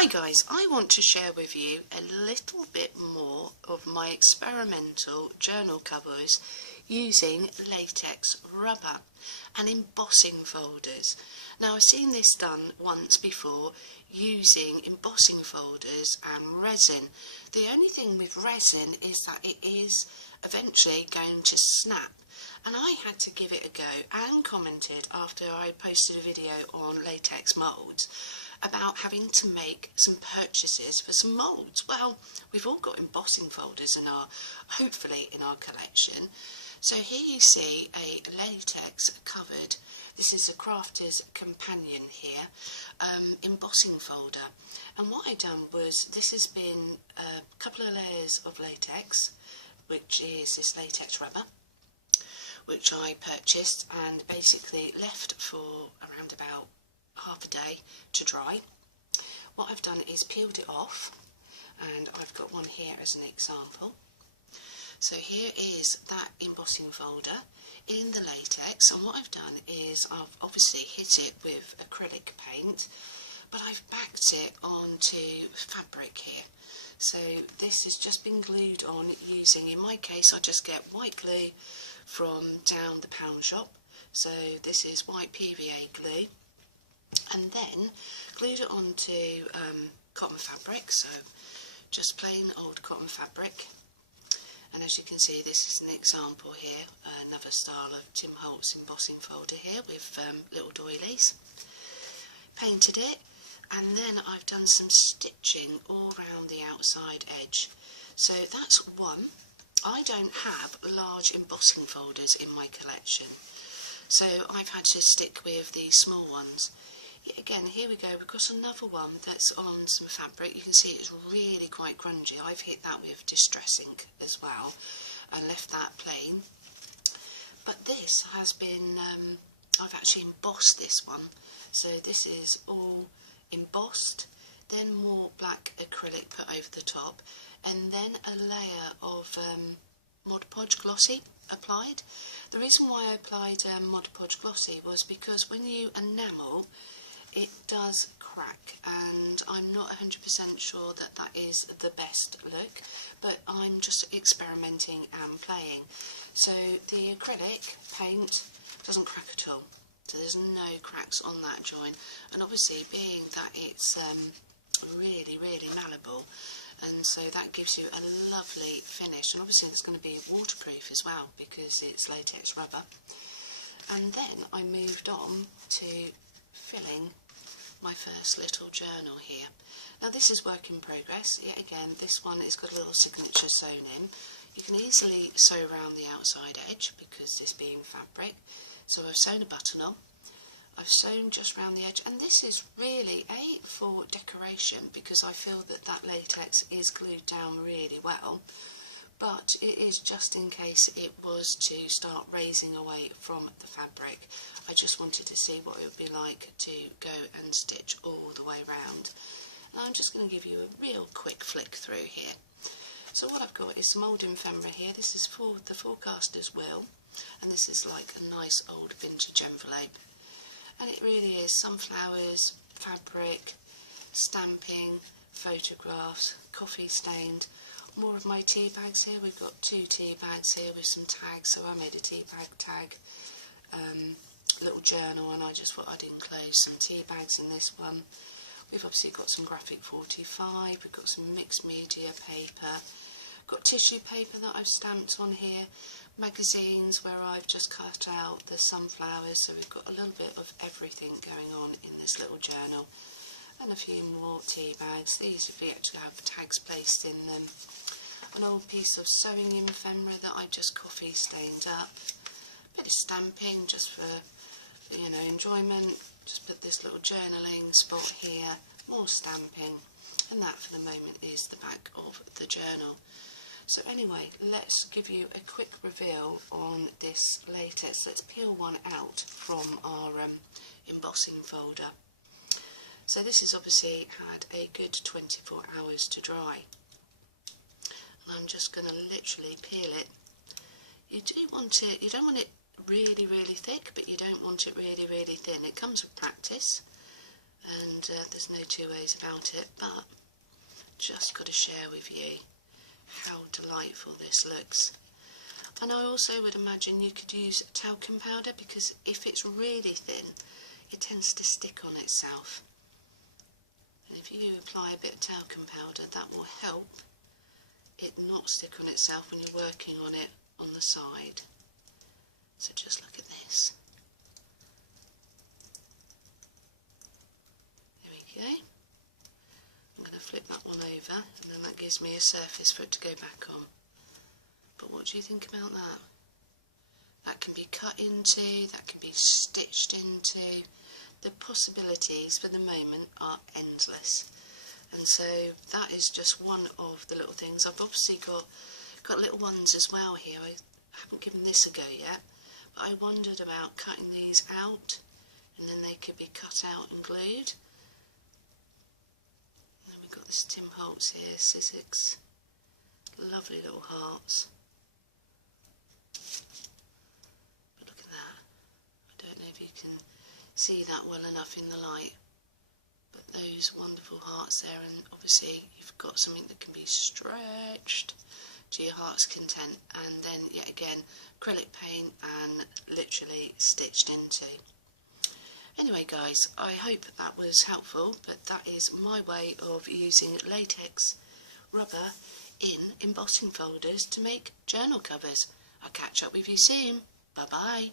Hi guys, I want to share with you a little bit more of my experimental journal covers using latex rubber and embossing folders. Now I've seen this done once before using embossing folders and resin. The only thing with resin is that it is eventually going to snap, and I had to give it a go and commented after I posted a video on latex moulds about having to make some purchases for some moulds. Well, we've all got embossing folders hopefully in our collection. So here you see a latex covered, this is a Crafter's Companion here, embossing folder. And what I've done was, this has been a couple of layers of latex, which is this latex rubber, which I purchased and basically left for around about half a day to dry. What I've done is peeled it off, and I've got one here as an example. So here is that embossing folder in the latex, and what I've done is I've obviously hit it with acrylic paint, but I've backed it onto fabric here. So this has just been glued on using, in my case I just get white glue from down the pound shop. So this is white PVA glue, and then glued it onto cotton fabric, so just plain old cotton fabric. And as you can see, this is an example here, another style of Tim Holtz embossing folder here with little doilies. Painted it, and then I've done some stitching all around the outside edge. So that's one. I don't have large embossing folders in my collection, so I've had to stick with the small ones. Again, here we go, we've got another one that's on some fabric. You can see it's really quite grungy. I've hit that with Distress ink as well and left that plain. But this has been, I've actually embossed this one. So this is all embossed, then more black acrylic put over the top, and then a layer of Mod Podge Glossy applied. The reason why I applied Mod Podge Glossy was because when you enamel, it does crack, and I'm not 100% sure that that is the best look, but I'm just experimenting and playing. So the acrylic paint doesn't crack at all, so there's no cracks on that join, and obviously being that it's really malleable, and so that gives you a lovely finish, and obviously it's going to be waterproof as well because it's latex rubber. And then I moved on to filling my first little journal here. Now this is work in progress. Yet again, this one has got a little signature sewn in. You can easily sew around the outside edge because this being fabric. So I've sewn a button on. I've sewn just around the edge, and this is really for decoration because I feel that that latex is glued down really well, but it is just in case it was to start raising away from the fabric. I just wanted to see what it would be like to go and stitch all the way round. Now I'm just going to give you a real quick flick through here. So what I've got is some old ephemera here. This is for the forecaster's will, and this is like a nice old vintage envelope. And it really is sunflowers, fabric, stamping, photographs, coffee stained. More of my tea bags here. We've got 2 tea bags here with some tags, so I made a tea bag tag, little journal, and I just thought I'd enclose some tea bags in this one. We've obviously got some graphic 45, we've got some mixed media paper, got tissue paper that I've stamped on here, magazines where I've just cut out the sunflowers, so we've got a little bit of everything going on in this little journal. And a few more tea bags. These would be actually have tags placed in them. An old piece of sewing ephemera that I just coffee stained up. A bit of stamping just for, you know, enjoyment. Just put this little journaling spot here. More stamping. And that for the moment is the back of the journal. So anyway, let's give you a quick reveal on this latex. Let's peel one out from our embossing folder. So this has obviously had a good 24 hours to dry. And I'm just going to literally peel it. You do want it, you don't want it really thick, but you don't want it really thin. It comes with practice. and there's no two ways about it, but just got to share with you how delightful this looks. And I also would imagine you could use talcum powder, because if it's really thin it tends to stick on itself, and if you apply a bit of talcum powder that will help it not stick on itself when you're working on it on the side. So just look at this. There we go. I'm going to flip that one over, and then that gives me a surface for it to go back on. But what do you think about that? That can be cut into, that can be stitched into. The possibilities for the moment are endless. And so that is just one of the little things. I've obviously got little ones as well here. I haven't given this a go yet, but I wondered about cutting these out, and then they could be cut out and glued. And then we've got this Tim Holtz here, Sizzix. Lovely little hearts. But look at that. I don't know if you can see that well enough in the light. But those wonderful hearts there, and obviously you've got something that can be stretched to your heart's content, and then yet again acrylic paint and literally stitched into. Anyway guys, I hope that was helpful, but that is my way of using latex rubber in embossing folders to make journal covers. I'll catch up with you soon. Bye bye.